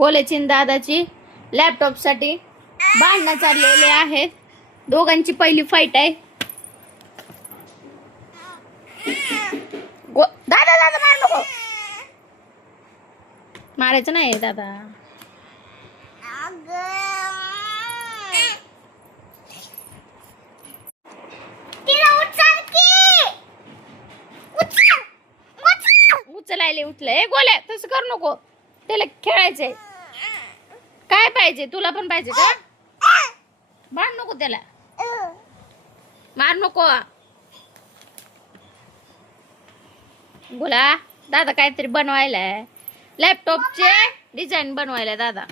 गोल्याची आणि दादाची लॅपटॉपसाठी भांडणं चाललेले आहेत. दोघांची पहिली फाईट आहे. दादा दादा मार नको. मारायचं नाही दादा. उचलायले उठले गोल्या तसं करू नको. त्याला खेळायचंय. काय पाहिजे तुला पण पाहिजे का? भांड नको त्याला. मार नको. बोला दादा काहीतरी बनवायलाय. लॅपटॉपचे डिझाईन बनवायलाय दादा.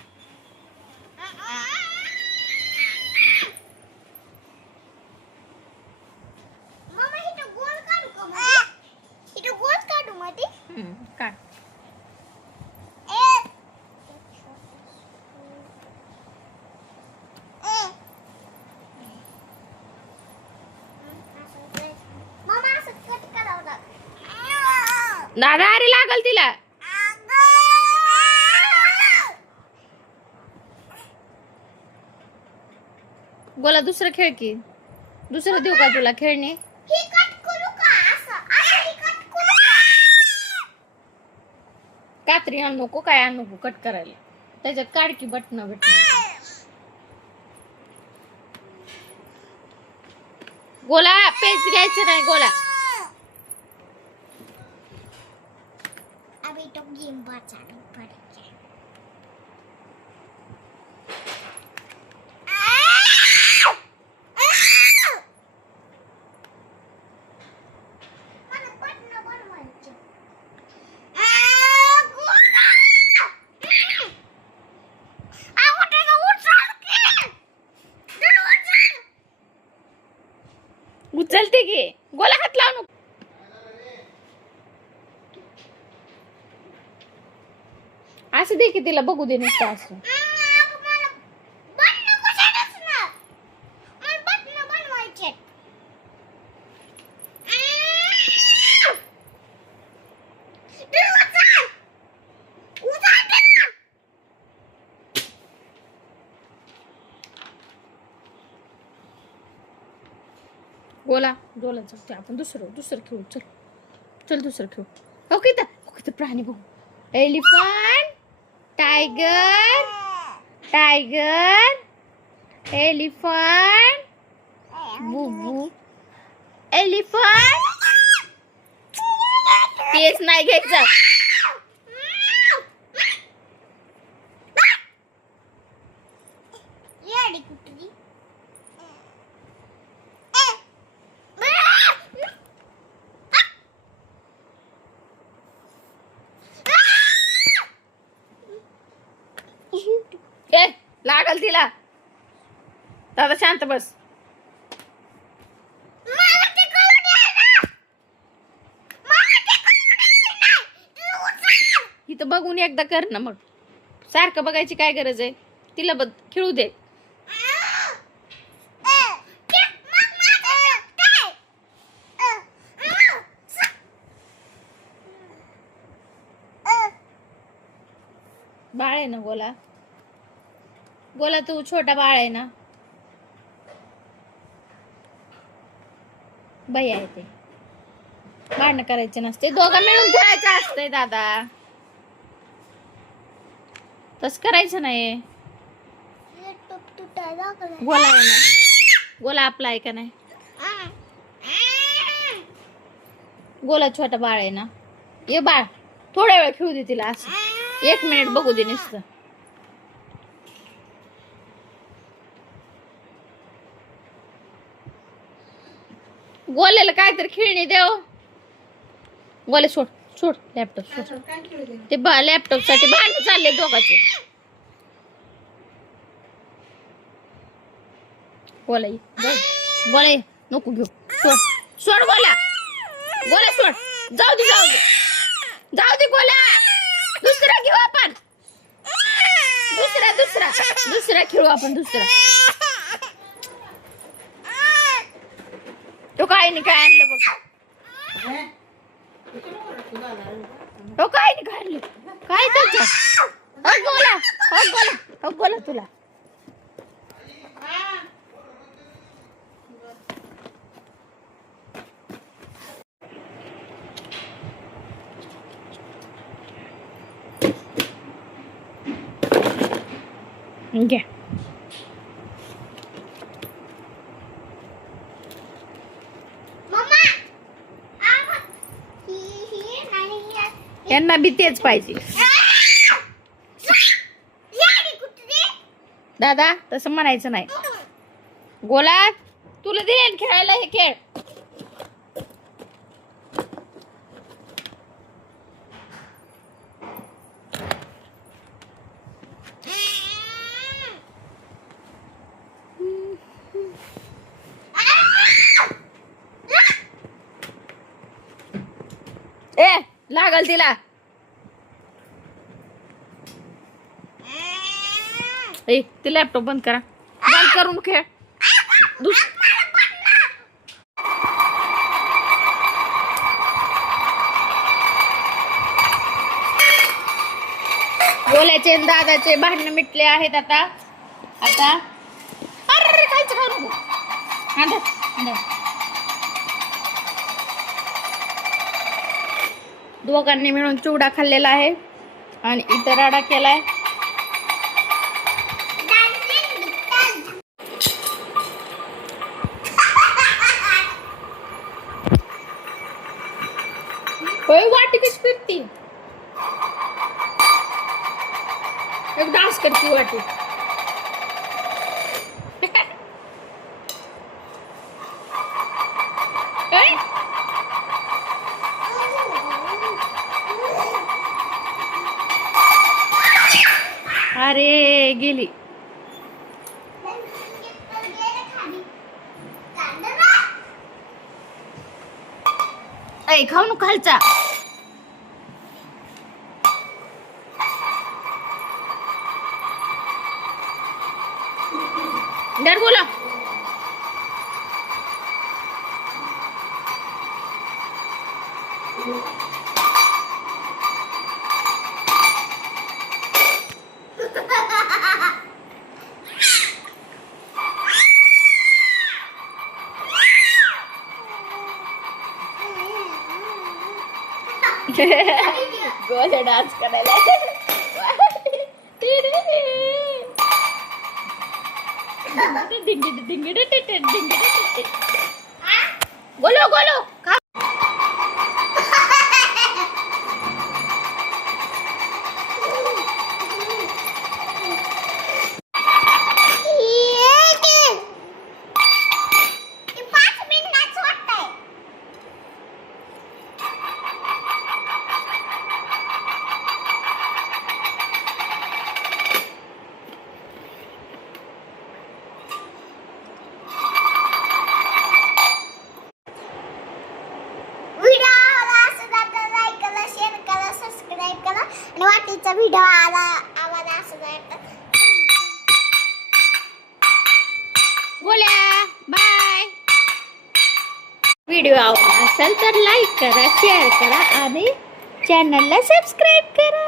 काढ. दादा अरे लागल तिला. बोला दुसरं खेळ की. दुसरं देऊ का तुला खेळणे? कात्री आणू नको काय आणू नको कट करायला. त्याच्यात काढ की बटन गोला पेच घ्यायचं नाही गोला. अभी तो गेम बचाना पड़ेगा. उचलते की गोला हात लावू नको. असं दे की तिला बघू दे नुसतं असं. गोला गोला चलते आपण दुसरं खेळू. चल चल दुसरं खेळू. ओके तर प्राणी बघू. एलिफंट टायगर एलिफंट बुबू एलिफंट. तेच नाही घ्यायचं. लागल तिला. दादा शांत बस. इथं बघून एकदा कर ना मग. सारखं बघायची काय गरज आहे. तिला खेळू दे. बाळ आहे ना गोला. गोला तू छोटा बाळ आहे ना. बाई आहे ते. भांडण करायचे नसते. दोघं मिळून खेळायचं असतंय दादा. तस करायचं नाही. गोला आहे ना. गोला आपला आहे का नाही. गोला छोटा बाळ आहे ना. ये बाळ थोड्या वेळ खेळू दे तिला. असं 1 मिनिट बघू दे नुसतं. गोल्याला काहीतरी खेळणी देव. गोले सोड लॅपटॉप सोड. ते लॅपटॉप साठी भांडण चालले दोघांचे. गोला नको घेऊ. सोड गोला सोड. जाऊ दे गोला. दुसरा घेऊ आपण. दुसरा खेळू आपण. दुसरा तो काय नाही काय आणलं बघ. तो काय नाही काय आणलं. काय त्याच्या गोला हो गोला हो गोला तुला घ्या. मम्मा ही आणि ही यांना बी तेच पाहिजे. दादा तसं म्हणायचं नाही. गोला तुला दिले खेळायला हे खेळ. ए लागल तिला. ए ते लॅपटॉप बंद करा. बंद करून खेळ. गोल्याचे आणि दादाचे भांडण मिटले आहेत आता. आता अरे खायचं खाऊ नको. हां दोघांनी मिळून चिवडा खाल्लेला आहे आणि इतर राडा केलाय. होय वाटी कशी फिरती. एक डान्स करती वाटी. काय? अरे गेली. ऐ खाऊ नको खालचा. डर बोला. गोल्या डान्स करायला. गोलो गोलो खा. आणि वाटीचा व्हिडिओ आवाज असं. गोल्या बाय. व्हिडिओ आवडला असेल तर लाईक करा, शेअर करा आणि चॅनलला सबस्क्राईब करा.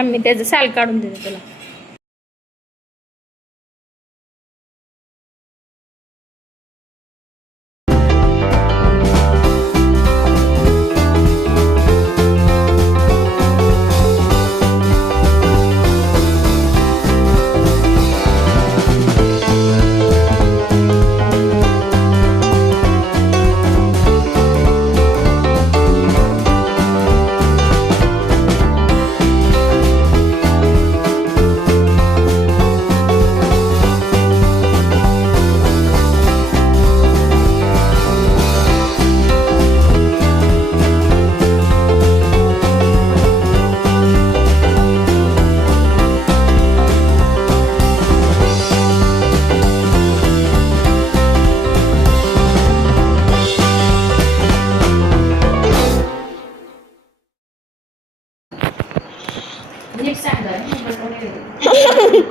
मी त्याचं साल काढून देते तुला. मोबाईल